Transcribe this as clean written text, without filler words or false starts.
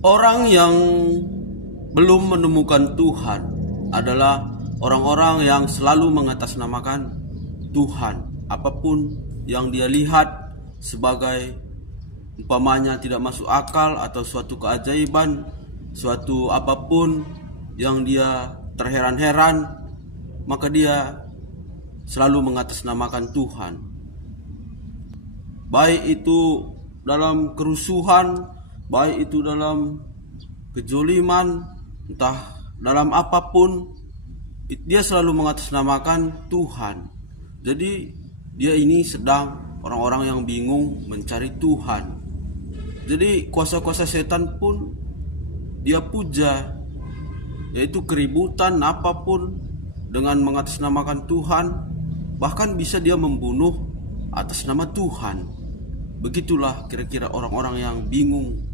Orang yang belum menemukan Tuhan adalah orang-orang yang selalu mengatasnamakan Tuhan. Apapun yang dia lihat sebagai umpamanya tidak masuk akal atau suatu keajaiban, suatu apapun yang dia terheran-heran, maka dia selalu mengatasnamakan Tuhan. Baik itu dalam kerusuhan, baik itu dalam kejoliman, entah dalam apapun, dia selalu mengatasnamakan Tuhan. Jadi dia ini sedang orang-orang yang bingung mencari Tuhan. Jadi kuasa-kuasa setan pun dia puja, yaitu keributan apapun dengan mengatasnamakan Tuhan. Bahkan bisa dia membunuh atas nama Tuhan. Begitulah kira-kira orang-orang yang bingung